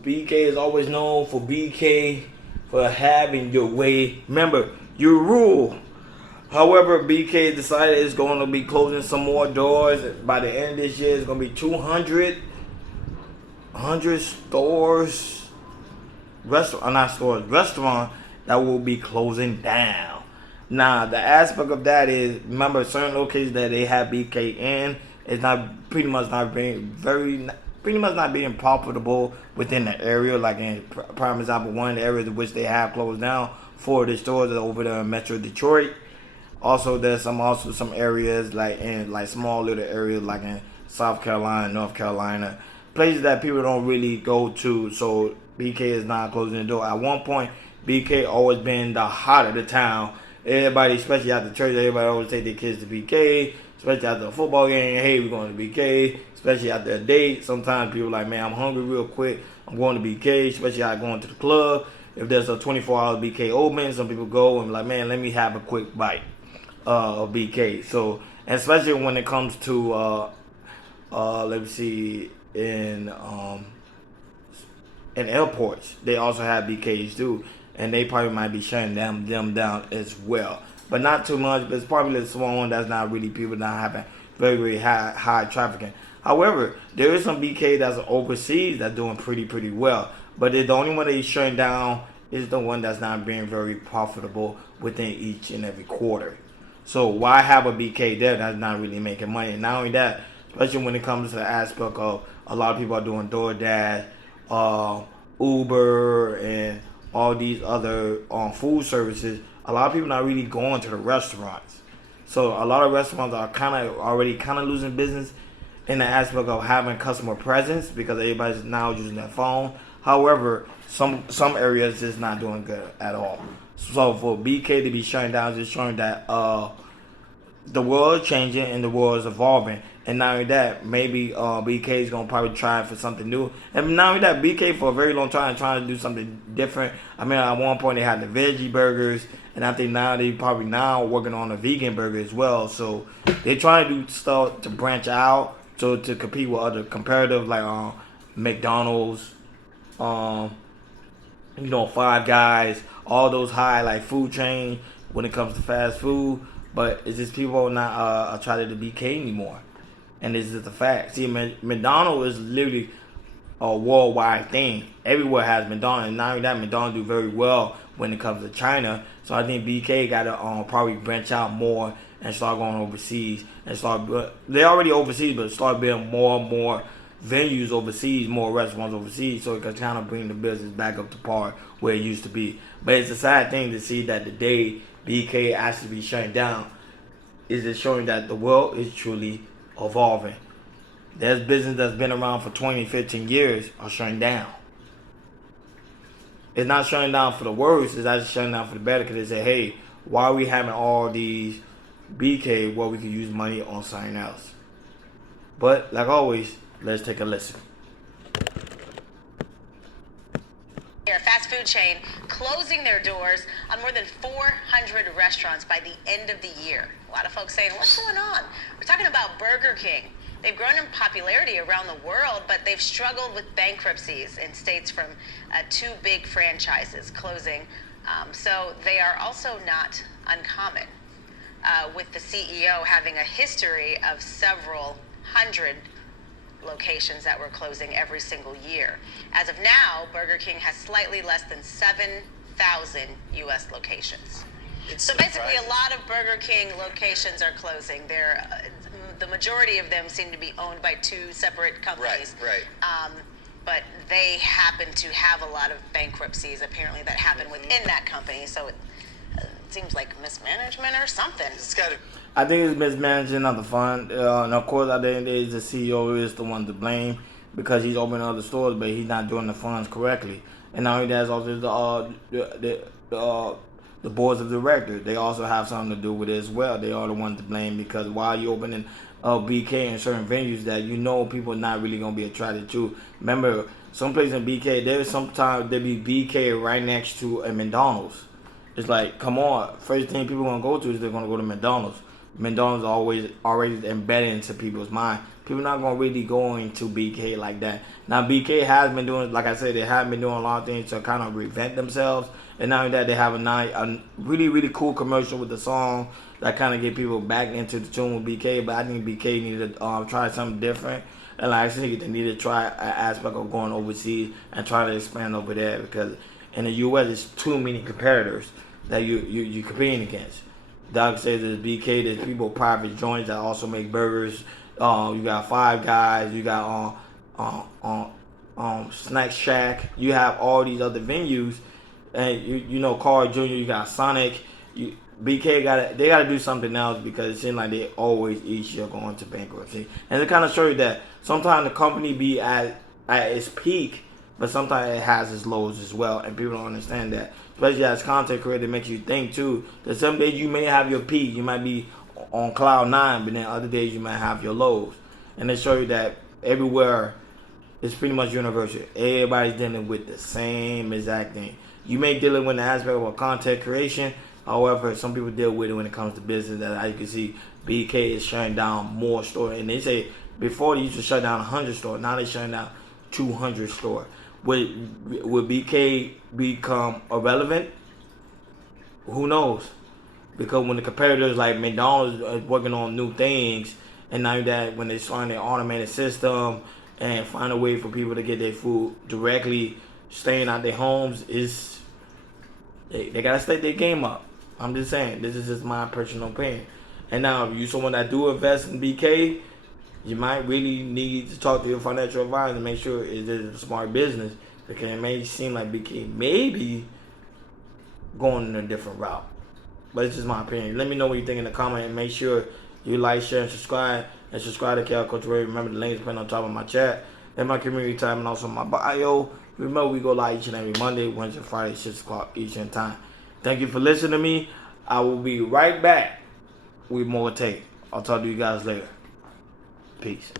BK is always known for BK for having your way. Remember, you rule. However, BK decided it's going to be closing some more doors. By the end of this year, it's going to be 200 stores, restaurant that will be closing down. Now, the aspect of that is, remember, certain locations that they have BK in, it's not pretty much not being profitable within the area. Like in prime example, one of the areas in which they have closed down for the stores are over there in Metro Detroit. Also, there's some areas like in like small little areas like in South Carolina, North Carolina, places that people don't really go to. So BK is not closing the door. At one point, BK always been the heart of the town. Everybody, especially after church, everybody always take their kids to BK. Especially after a football game, hey, we're going to BK. Especially after a date, sometimes people are like, man, I'm hungry real quick. I'm going to BK. Especially out going to the club. If there's a 24-hour BK open, some people go and be like, man, let me have a quick bite of BK. So, and especially when it comes to let's see, in airports, they also have BKs too, and they probably might be shutting them down as well. But not too much. But it's probably the small one that's not really people not having very high trafficking. However, there is some BK that's overseas that's doing pretty well. But the only one that is shutting down is the one that's not being very profitable within each and every quarter. So why have a BK there that's not really making money? And not only that, especially when it comes to the aspect of a lot of people are doing DoorDash, Uber, and all these other food services. A lot of people not really going to the restaurants. So a lot of restaurants are already losing business in the aspect of having customer presence because everybody's now using their phone. However, some areas is not doing good at all. So for BK to be shutting down is just showing that the world is changing and the world is evolving. And not only that, maybe BK is going to probably try for something new. And not only that, BK for a very long time trying to do something different. I mean, at one point they had the veggie burgers, and I think now they probably now working on a vegan burger as well. So they're trying to do stuff to branch out, so to compete with other comparative like McDonald's, Five Guys, all those high like food chains when it comes to fast food. But it's just people are not attracted to BK anymore. And this is the fact. See, McDonald's is literally a worldwide thing. Everywhere has McDonald's. And not only that, McDonald's do very well when it comes to China. So I think BK got to probably branch out more and start going overseas. They already overseas, but start building more and more venues overseas, more restaurants overseas, so it can kind of bring the business back up to par where it used to be. But it's a sad thing to see that the day BK actually be shutting down is it showing that the world is truly evolving. There's business that's been around for 20, 15 years are shutting down. It's not shutting down for the worse, it's actually shutting down for the better because they say, hey, why are we having all these BK where we can use money on something else? But like always, let's take a listen. Fast food chain closing their doors on more than 400 restaurants by the end of the year. A lot of folks saying, what's going on? We're talking about Burger King. They've grown in popularity around the world, but they've struggled with bankruptcies in states from two big franchises closing. So they are also not uncommon, with the CEO having a history of several hundred locations that were closing every single year. As of now, Burger King has slightly less than 7,000 U.S. locations. So basically, a lot of Burger King locations are closing. The majority of them seem to be owned by two separate companies. Right. But they happen to have a lot of bankruptcies, apparently, that happen within that company. So it seems like mismanagement or something. It's got to. I think it's mismanaging of the fund. And of course, I think the CEO is the one to blame because he's opening other stores, but he's not doing the funds correctly. And not only that, it's also the boards of directors. They also have something to do with it as well. They are the ones to blame because while you're opening BK in certain venues that you know people are not really going to be attracted to. Remember, some places in BK, there's sometimes there be BK right next to a McDonald's. It's like, come on, first thing people are going to go to is they're going to go to McDonald's. McDonald's always already embedded into people's mind. people not gonna really go into BK like that. Now BK has been doing, like I said, they have been doing a lot of things to kind of reinvent themselves. And now that they have a really, really cool commercial with the song that kind of get people back into the tune with BK. But I think BK needed to try something different. And like I think they need to try an aspect of going overseas and try to expand over there, because in the U.S. there's too many competitors that you competing against. Doug says there's BK, there's people private joints that also make burgers. You got Five Guys, you got Snack Shack. You have all these other venues, and you know Carl Jr. You got Sonic. BK they gotta do something else, because it seems like they always each year going to bankruptcy, and it kind of show you that sometimes the company be at its peak, but sometimes it has its lows as well, and people don't understand that. Especially as content creator, it makes you think too that some days you may have your peak, you might be on cloud 9, but then other days you might have your lows, and they show you that everywhere it's pretty much universal. Everybody's dealing with the same exact thing. You may deal with the aspect of content creation. However, some people deal with it when it comes to business. That, as you can see, BK is shutting down more stores. And they say before they used to shut down 100 stores. Now they're shutting down 200 stores. Will BK become irrelevant? Who knows? Because when the competitors like McDonald's are working on new things, and now that when they're starting their automated system and find a way for people to get their food directly staying out their homes, they gotta step their game up. I'm just saying, this is just my personal opinion. And now, if you're someone that do invest in BK, you might really need to talk to your financial advisor and make sure it is a smart business, because it may seem like BK may be going in a different route. But it's just my opinion. Let me know what you think in the comment, and make sure you like, share, and subscribe. And subscribe to KL Culture Radio. Remember, the links put on top of my chat and my community tab, and also my bio. Remember, we go live each and every Monday, Wednesday, Friday, 6 o'clock each and time. Thank you for listening to me. I will be right back with more tape. I'll talk to you guys later. Peace.